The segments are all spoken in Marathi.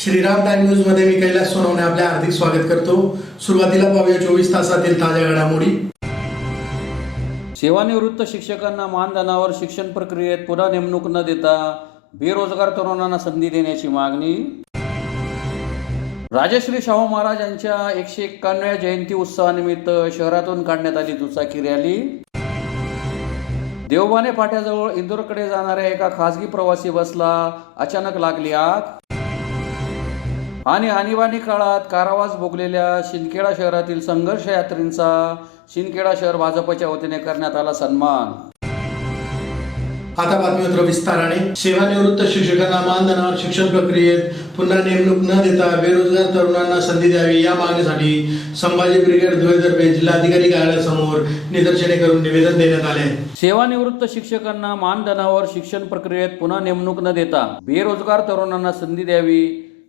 श्रीराम टाइम न्यूज मध्ये मी कैलास सोनवणे आपले हार्दिक स्वागत करतो। सुरुवातीला पाहूया 24 तासातील ताज्या घडामोडी। सेवानिवृत्त शिक्षकांना मानधनावर शिक्षण प्रक्रियेत पुन्हा नेमणूक न देता बेरोजगार तरुणांना संधी देण्याची मागणी। राजश्री शाहू महाराज यांच्या 151व्या जयंती उत्सवानिमित्त शहरातून काढण्यात आली दुचाकी रॅली। देवबाने फाट्याजवळ इंदोरकडे जाणाऱ्या एका खासगी प्रवासी बसला अचानक लागली आग। आणि आणीबाणी काळात कारावास भोगलेल्या शिंदखेडा शहरातील संघर्ष यात्रींचा शिंदखेडा शहर भाजपच्या वतीने करण्यात आला सन्मान। आता बातमीपत्र विस्ताराने। सेवानिवृत्त शिक्षकांना मानधनावर शिक्षण प्रक्रियेत पुन्हा नेमणूक न देता बेरोजगार तरुणांना संधी द्यावी या मागणीसाठी संभाजी ब्रिगेड धुळेतर्फे जिल्हाधिकारी कार्यालयासमोर निदर्शने करून निवेदन देण्यात आले। सेवानिवृत्त शिक्षकांना मानधनावर शिक्षण प्रक्रियेत पुन्हा नेमणूक न देता बेरोजगार तरुणांना संधी द्यावी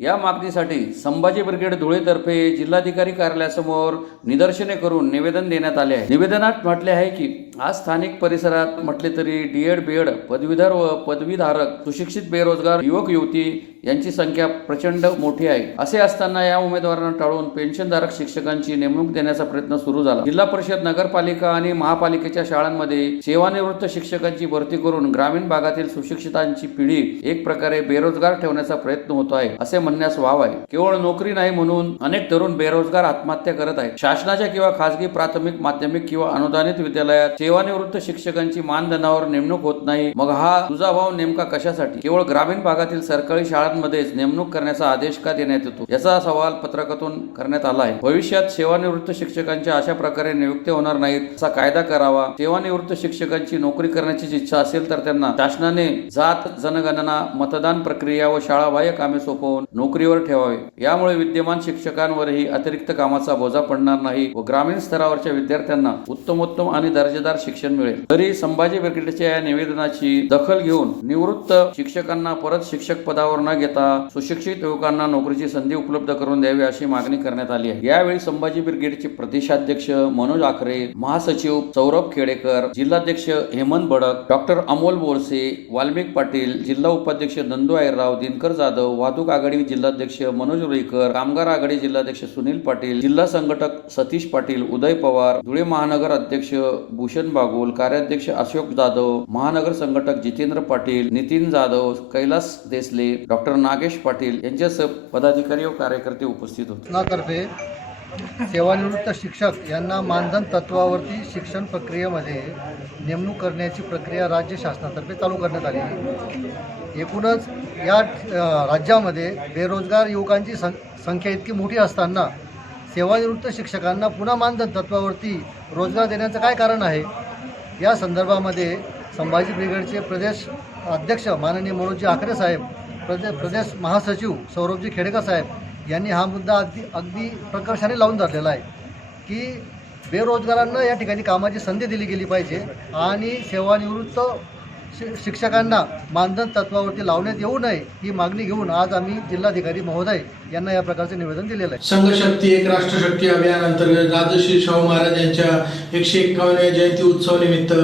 या मागणीसाठी संभाजी ब्रिगेड धुळेतर्फे जिल्हाधिकारी कार्यालयासमोर निदर्शने करून निवेदन देण्यात आले आहे। निवेदनात म्हटले आहे की आज स्थानिक परिसरात म्हटले तरी डीएड बीएड पदवीधर व पदवीधारक सुशिक्षित बेरोजगार युवक युवती यांची संख्या प्रचंड मोठी आहे। असे असताना या उमेदवारांना टाळून पेन्शनधारक शिक्षकांची नेमणूक देण्याचा प्रयत्न सुरू झाला। जिल्हा परिषद नगरपालिका आणि महापालिकेच्या शाळांमध्ये सेवानिवृत्त शिक्षकांची भरती करून ग्रामीण भागातील सुशिक्षितांची पिढी एक प्रकारे बेरोजगार ठेवण्याचा प्रयत्न होतो आहे असे म्हणण्यास वाव आहे। केवळ नोकरी नाही म्हणून अनेक तरुण बेरोजगार आत्महत्या करत आहेत। शासनाच्या किंवा खासगी प्राथमिक माध्यमिक किंवा अनुदानित विद्यालयात सेवानिवृत्त शिक्षकांची मानधनावर नेमणूक होत नाही, मग हा तुझा भाव नेमका कशासाठी? केवळ ग्रामीण भागातील सरकारी शाळांमध्येच नेमणूक करण्याचा आदेश का देण्यात येतो याचा सवाल पत्रकातून करण्यात आला आहे। भविष्यात सेवानिवृत्त शिक्षकांच्या अशा प्रकारे नियुक्ती होणार नाहीत असा कायदा करावा। सेवानिवृत्त शिक्षकांची नोकरी करण्याची इच्छा असेल तर त्यांना शासनाने जात जनगणना मतदान प्रक्रिया व शाळाबाह्य कामे सोपवून नोकरीवर ठेवावे। यामुळे विद्यमान शिक्षकांवरही अतिरिक्त कामाचा बोजा पडणार नाही व ग्रामीण स्तरावरच्या विद्यार्थ्यांना उत्तमोत्तम आणि दर्जेदार शिक्षण मिळेल। तरी संभाजी ब्रिगेडच्या या निवेदनाची दखल घेऊन निवृत्त शिक्षकांना परत शिक्षक पदावर न घेता सुशिक्षित युवकांना नोकरीची संधी उपलब्ध करून द्यावी अशी मागणी करण्यात आली आहे। यावेळी संभाजी ब्रिगेडचे प्रदेशाध्यक्ष मनोज आखरे, महासचिव सौरभ खेडेकर, जिल्हाध्यक्ष हेमंत बडक, डॉक्टर अमोल बोरसे, वाल्मिक पाटील, जिल्हा उपाध्यक्ष नंदू आयरराव, दिनकर जाधव, वाहतूक आघाडी जिल्हाध्यक्ष मनोज रुईकर, कामगार आघाडी जिल्हाध्यक्ष सुनील पाटील, जिल्हा संघटक सतीश पाटील, उदय पवार, धुळे महानगर अध्यक्ष भूषण बागुल, कार्याध्यक्ष अशोक जाधव, महानगर संघटक जितेंद्र पाटील, नितीन जाधव, कैलास देसले, डॉक्टर नागेश पाटील यांच्यासह पदाधिकारी व कार्यकर्ते उपस्थित होते। सेवानिवृत्त शिक्षक यांना मानधन तत्वावरती शिक्षण प्रक्रियेमध्ये नेमणूक करण्याची प्रक्रिया राज्य शासनातर्फे चालू करण्यात आली। एकूणच या राज्यामध्ये बेरोजगार युवकांची संख्या इतकी मोठी असताना सेवानिवृत्त शिक्षकांना पुन्हा मानधन तत्वावरती रोजगार देण्याचं काय कारण आहे? या संदर्भामध्ये संभाजी ब्रिगेडचे प्रदेश अध्यक्ष माननीय मनोजी आखरे साहेब, प्रदेश महासचिव सौरभजी खेडेकर साहेब यांनी हा मुद्दा अगदी प्रकर्षाने लावून धरलेला आहे की बेरोजगारांना या ठिकाणी कामाची संधी दिली गेली पाहिजे आणि सेवानिवृत्त शिक्षकांना मानधन तत्वावरती लावण्यात येऊ नये ही मागणी घेऊन आज आम्ही जिल्हाधिकारी महोदय यांना या प्रकारचे निवेदन दिलेलं आहे। संघशक्ती एक राष्ट्रशक्ती अभियान अंतर्गत राजश्री शाहू महाराज यांच्या 151व्या जयंती उत्सव निमित्त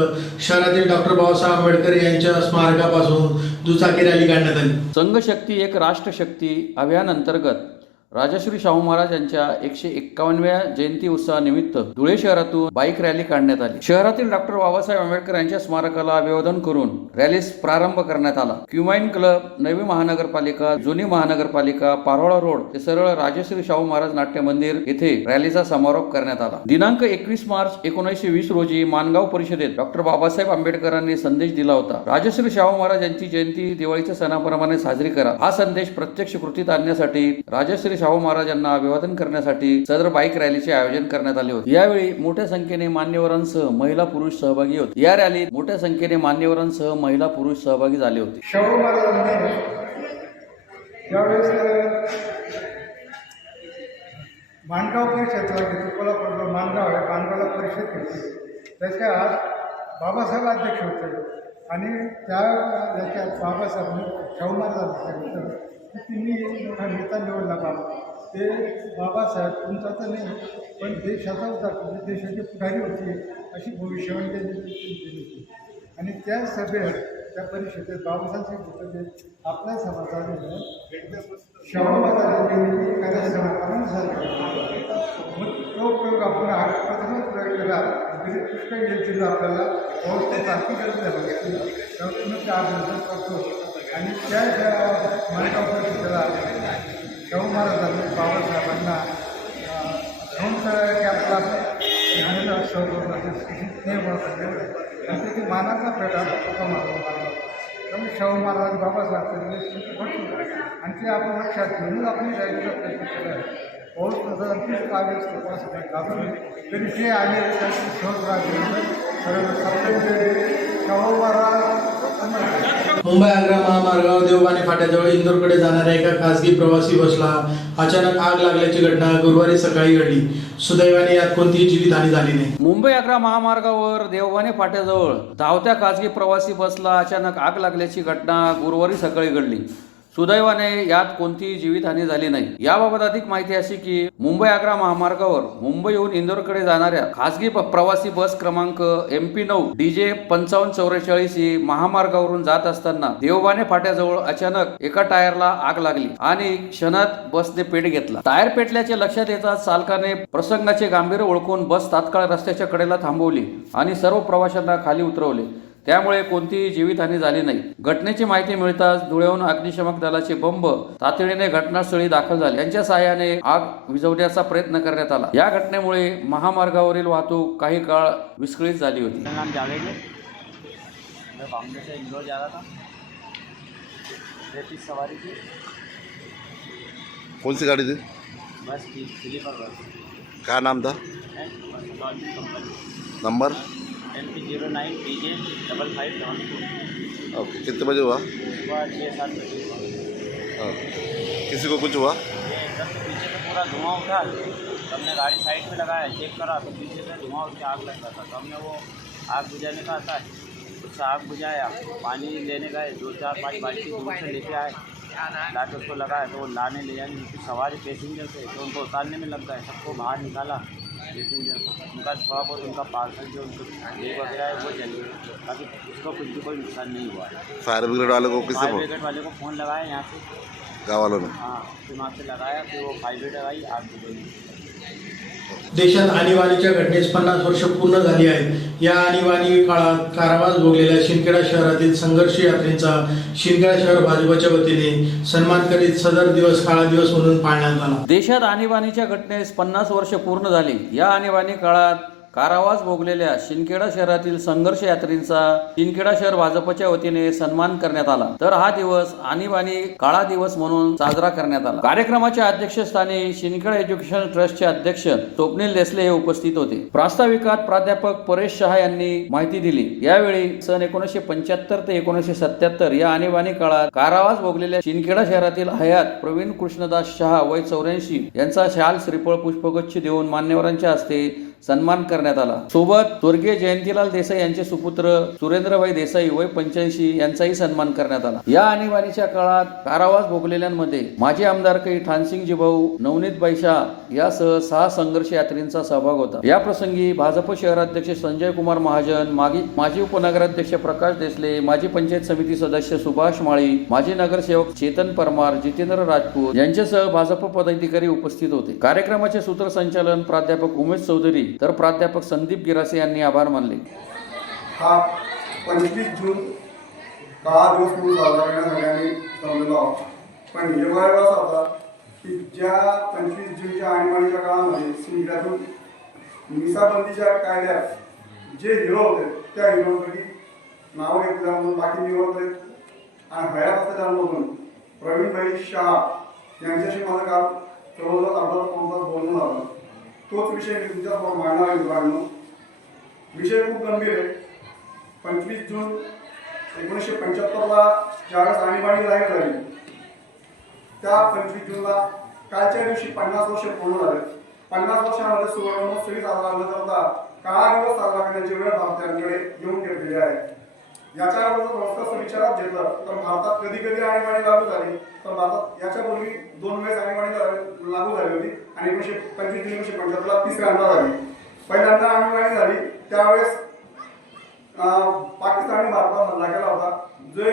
शहरातील डॉक्टर बाबासाहेब आंबेडकर यांच्या स्मारकापासून दुचाकी रॅली काढण्यात आली। संघशक्ती एक राष्ट्रशक्ती अभियान अंतर्गत राजश्री शाहू महाराज यांच्या 151व्या जयंती उत्सवानिमित्त धुळे शहरातून बाईक रॅली काढण्यात आली। शहरातील डॉक्टर बाबासाहेब आंबेडकर यांच्या स्मारकाला अभिवादन करून रॅलीस प्रारंभ करण्यात आला। क्युमाइन क्लब, नवी महानगरपालिका, जुनी महानगरपालिका, पारोळा रोड ते सरळ राजश्री शाहू महाराज नाट्य मंदिर येथे रॅलीचा समारोप करण्यात आला। दिनांक 21 मार्च 1920 रोजी माणगाव परिषदेत डॉक्टर बाबासाहेब आंबेडकरांनी संदेश दिला होता, राजश्री शाहू महाराज यांची जयंती दिवाळीच्या सणाप्रमाणे साजरी करा। हा संदेश प्रत्यक्ष कृतीत आणण्यासाठी राजश्री शाहू महाराजांना अभिवादन करण्यासाठी सदर बाईक रॅलीचे आयोजन करण्यात आले होते। यावेळी मोठ्या संख्येने मान्यवरांसह महिला पुरुष सहभागी होते। या रॅलीत मोठ्या संख्येने मान्यवरांसह महिला पुरुष सहभागी झाले होते। शाहू महाराजांनी ज्यावेळेस माणगाव परिषद कोल्हापूरला माणगाव आहे, माणगावला परिषद घेतली, त्याच्यात बाबासाहेब अध्यक्ष होते आणि त्याच्या बाबासाहेब शाहू महाराजांनी तिन्ही मोठा नेता निवडला बाबा ते बाबासाहेब तुमचा तर नाही पण देशाचा होता, देशाची पुढारी होती अशी भविष्यवाणी त्यांनी केली होती। आणि त्या सभेत त्या परिषदेत बाबासाहेब आपल्या समाजाने शाहूमाता जयंती एखाद्या सणाप्रमाणे साजरा करतो. मग तो प्रयोग आपण हा प्रथमच प्रयोग केला तरी पुष्कळ जयंतीला आपल्याला सारखी गरज लागली त्यामुळे त्या आठवड्यात करतो. आणि त्या माणिकाव परिषदेला शाहू महाराजांनी बाबासाहेबांना कॅम्पला आणि तिथे मानाचा प्रकार त्यामुळे शाहू महाराज बाबासाहेब आणि ते आपण लक्षात घेऊनच आपण जायचं प्रयत्न केला आहे. पाऊस तसं अगदीच काव्य असतो घाबरले तरी जे आले त्यांची सहज शाहू महाराज मुंबई आग्रा महामार्गावर देवबाने फाट्याजवळ इंदोरकडे जाणाऱ्या एका खासगी प्रवासी बसला अचानक आग लागल्याची घटना गुरुवारी सकाळी घडली. सुदैवाने यात कोणतीही जीवितहानी झाली नाही. मुंबई आग्रा महामार्गावर देवबाने फाट्याजवळ धावत्या खासगी प्रवासी बसला अचानक आग लागल्याची घटना गुरुवारी सकाळी घडली. सुदैवाने यात कोणतीही जीवितहानी झाली नाही. याबाबत अधिक माहिती अशी की मुंबई आग्रा महामार्गावर मुंबईहून इंदोरकडे जाणाऱ्या खासगी प्रवासी बस क्रमांक MP9 DJ 5544 ही महामार्गावरून जात असताना देवबाने फाट्याजवळ अचानक एका टायरला आग लागली आणि क्षणात बसने पेट घेतला. टायर पेटल्याचे लक्षात येताच चालकाने प्रसंगाचे गांभीर्य ओळखून बस तात्काळ रस्त्याच्या कडेला थांबवली आणि सर्व प्रवाशांना खाली उतरवले. त्यामुळे कोणतीही जीवितहानी झाली नाही. घटनेची माहिती मिळताच धुळ्याहून अग्निशमक दलाचे बंब तातडीने घटनास्थळी दाखल झाले. यांच्या सहाय्याने आग विझवण्याचा प्रयत्न करण्यात आला. या घटनेमुळे महामार्गावरील वाहतूक काही काळ विस्कळीत झाली होती. मेरा नाम जावेद है. मैं बॉम्बे से इंदौर जा रहा था. 33 सवारी थी. कौन सी गाड़ी थी? बस की स्लीपर बस. क्या नाम था? Company number? MP09 DJ 5574. Okay. कितने बजे हुआ? सुबह 6-7 बजे हुआ. किसी को कुछ हुआ? एकदम से पीछे से पूरा धुआं उठा. तो हमने गाड़ी साइड में लगाया, चेक करा तो पीछे से धुआं उठ के आग लग रहा था. तो हमने वो आग बुझाने का आता है उससे आग बुझाया. पानी लेने गए, 2-4-5 बाल्टी दूर से लेके आए, लाके उसको लगाया. तो वो लाने ले जाने उसकी सवारी पैसेंजर थे तो उनको उतारने में लग गए. सबको बाहर निकाला पैसेंजर. उनका थोड़ा बहुत उनका पार्सल जो उनको बैग वगैरह है वो जल गए. बाकी उसको कुछ भी कोई नुकसान नहीं हुआ है. फायर ब्रिगेड वाले को किससे फायर फोन? ब्रिगेड वाले को फ़ोन लगाया यहाँ से. गाँव वालों ने? हाँ, फिर वहाँ से लगाया. फिर वो फायर ब्रिगेड आई, आग बुझाई. देशात आणीबाणीच्या घटनेस 50 वर्ष पूर्ण झाली आहेत. या आणीबाणी काळात कारावास भोगलेल्या शिंदखेडा शहरातील संघर्ष यात्रेचा शिंदखेडा शहर भाजपच्या वतीने सन्मान करीत सदर दिवस काळा दिवस म्हणून पाळण्यात आला. देशात आणीबाणीच्या घटनेस 50 वर्ष पूर्ण झाली. या आणीबाणी काळात कारावास भोगलेल्या शिंदखेडा शहरातील संघर्ष यात्रींचा शिंदखेडा शहर भाजपच्या वतीने सन्मान करण्यात आला. तर हा दिवस आणीबाणी काळा दिवस म्हणून साजरा करण्यात आला. कार्यक्रमाच्या अध्यक्षस्थानी शिंदखेडा एज्युकेशन ट्रस्टचे अध्यक्ष स्वप्नील देसले हे उपस्थित होते. प्रास्ताविकात प्राध्यापक परेश शहा यांनी माहिती दिली. यावेळी सन 1975 ते 1977 या आणीबाणी काळात कारावास भोगलेल्या शिंदखेडा शहरातील हयात प्रवीण कृष्णदास शहा वय 84 यांचा शाल श्रीफळ पुष्पगुच्छ देऊन मान्यवरांच्या हस्ते सन्मान करण्यात आला. सोबत स्वर्गीय जयंतीलाल देसाई यांचे सुपुत्र सुरेंद्रभाई देसाई वय 85 यांचाही सन्मान करण्यात आला. या आणीबाणीच्या काळात कारावास भोगलेल्यांमध्ये माजी आमदार कै ठाणसिंगजी भाऊ, नवनीतबाई शाह यासह 6 संघर्ष यात्रींचा सहभाग होता. या प्रसंगी भाजप शहराध्यक्ष संजय कुमार महाजन, माजी उपनगराध्यक्ष प्रकाश देसले, माजी पंचायत समिती सदस्य सुभाष माळी, माजी नगरसेवक चेतन परमार, जितेंद्र राजपूत यांच्यासह भाजप पदाधिकारी उपस्थित होते. कार्यक्रमाचे सूत्रसंचालन प्राध्यापक उमेश चौधरी तर प्राध्यापक संदीप गिरासे यांनी आभार मानले. हा 25 जून काळा दिवस म्हणून साजरा करण्यासाठी आम्ही जमलेलो आहोत. पण योगायोग असा होता की ज्या 25 जूनच्या आणीबाणीच्या काळामध्ये सिंधुदुर्गातून मिसाबंदीच्या कायद्यात जे हिरो होते त्या हिरोपैकी नावं घेतली जाऊन बाकी हिरो होते आणि हयात असल्याच्या अनुभवून प्रवीणभाई शहा यांच्याशी माझं काल जवळजवळ अर्धा पाऊण बोलणं झालं. तोच विषय मी तुमच्यासमोर मांडणार आहे मित्रांनो. विषय खूप गंभीर आहे. 25 जून 1975ला ज्यावेळेस आणीबाणी जाहीर झाली त्या 25 जूनला कालच्या दिवशी 50 वर्ष पूर्ण झाले. 50 वर्षामध्ये सुवर्णमहोत्सवी साजरा न करता काळा दिवस साजरा करण्याची वेळ भारतीयांकडे येऊन ठेवलेली आहे. याच्यावर थोडंसं विचारात घेतलं तर भारतात कधी कधी आणीबाणी लागू झाली तर भारतात याच्यापूर्वी 2 वेळेस आणीबाणी लागू झाली होती आणि 1925 जून 1975ला तिसऱ्यांदा झाली. पहिल्यांदा आणीबाणी झाली त्यावेळेस पाकिस्तानने भारतावर हल्ला केला होता. जे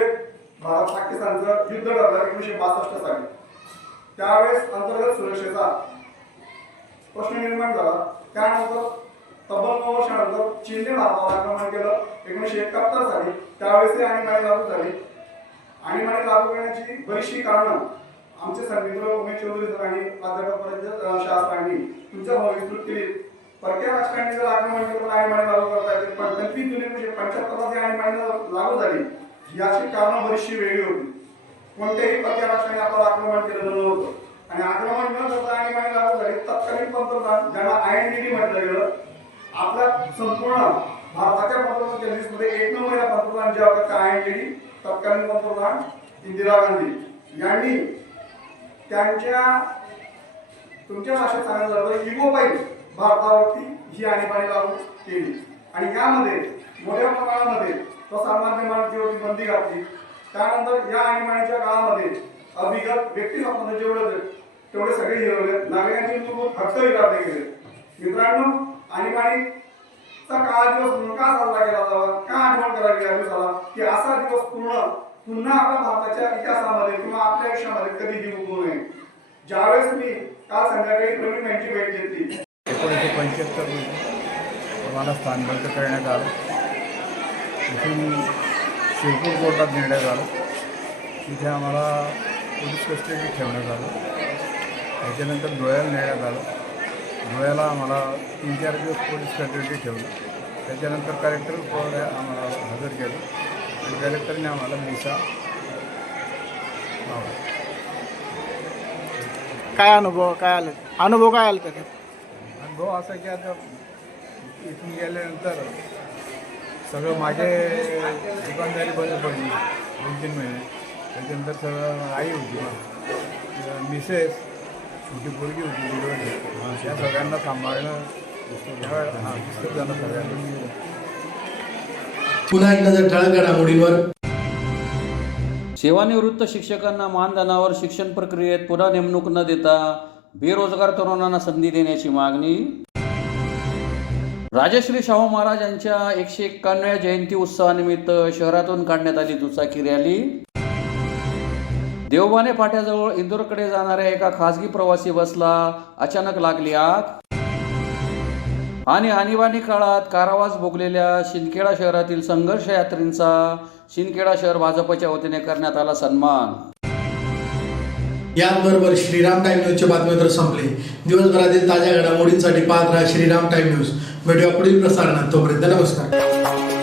भारत पाकिस्तानचं युद्ध ठरलं 1962 साली. त्यावेळेस अंतर्गत सुरक्षेचा प्रश्न निर्माण झाला. त्यानंतर तब्बल 9 वर्षानंतर चीनने भारतावर आक्रमण केलं 1971 साली. त्यावेळेस आणीबाणी लागू झाली. आणीबाणी लागू करण्याची बरीचशी कारणं आमचे संमित्र उमेश चौधरी सर आणि प्राध्यापक शास्त्रांनी तुमच्या विस्तृत केली. परक्या राष्ट्रांनी जर आक्रमण केलं तर आणीबाणी लागू करता येते, पण 25 जुलै 1975 ला आणीबाणी लागू झाली याची कारणं बरीचशी वेगळी होती. कोणत्याही परक्या राष्ट्राने आपल्याला आक्रमण केलेलं नव्हतं आणि आक्रमण न करता आणीबाणी लागू झाली. तत्कालीन पंतप्रधान ज्यांना INDD म्हटलं गेलं, आपल्या संपूर्ण भारताच्या पंतप्रधान लिस्टमध्ये 1 नंबरला पंतप्रधान जे होते त्या INDD तत्कालीन पंतप्रधान इंदिरा गांधी यांनी त्यांच्या तुमच्या भाषेत सांगायचं झालं तर इगोपाई भारतावरती ही आणीबाणी लागू केली आणि यामध्ये मोठ्या प्रमाणामध्ये प्रसार माध्यमांवरती बंदी घातली. त्यानंतर या आणीबाणीच्या काळामध्ये अभिगत व्यक्तिसंबंध जेवढे तेवढे सगळे हिरवले, नागरिकांचे मूलभूत हक्क हिरावले गेले. मित्रांनो, आणीबाणीचा काळ दिवस म्हणून का साजरा केला जावा, का आठवण करावी या दिवसाला, की असा दिवस पुन्हा आपल्या भारताच्या इतिहासामध्ये किंवा आपल्या आयुष्यामध्ये कधीही उगवू नये. ज्यावेळेस मी काल संध्याकाळी प्रवीण यांची भेट घेतली 1975 मध्ये आम्हाला स्थानबद्ध करण्यात आलं. इथून शिरपूर कोर्टात नेण्यात आलं. तिथे आम्हाला पोलीस कस्टडी ठेवण्यात आलं. त्याच्यानंतर धुळ्याला नेण्यात आलं. धुळ्याला आम्हाला 3-4 दिवस पोलीस कस्टडी ठेवलं. त्याच्यानंतर कलेक्टर कोर्टात आम्हाला हजर केलं आणि कलेक्टरने आम्हाला मिसा लावला. काय अनुभव काय आला त्याच्यात? अनुभव असा की आता इथून गेल्यानंतर सगळं माझे दुकानदारी बंद पडली 2-3 महिने. त्याच्यानंतर सगळं आई होती, मिसेस, छोटी पोरगी होती, डिलिव्हरी, या सगळ्यांना सांभाळणं डिस्टर्ब झालं सगळ्यांना. पुन्हा एक नजर ठळक घडामोडींवर. सेवानिवृत्त शिक्षकांना मानधनावर शिक्षण प्रक्रियेत पुन्हा नेमणूक न देता बेरोजगार तरुणांना संधी देण्याची मागणी. राजश्री शाहू महाराज यांच्या 151व्या जयंती उत्सवानिमित्त शहरातून काढण्यात आली दुचाकी रॅली. देवबाने फाट्याजवळ इंदोरकडे जाणाऱ्या एका खासगी प्रवासी बसला अचानक लागली आग. आणि आणीबाणी काळात कारावास भोगलेल्या शिंदखेडा शहरातील संघर्ष यात्रींचा शिंदखेडा शहर भाजपच्या वतीने करण्यात आला सन्मान. याबरोबर श्रीराम टाइम न्यूजचे बातमीपत्र संपले. दिवसभरातील ताज्या घडामोडींसाठी पाहत राहा श्रीराम टाइम न्यूज. भेटूया पुढील प्रसारणात. तोपर्यंत नमस्कार.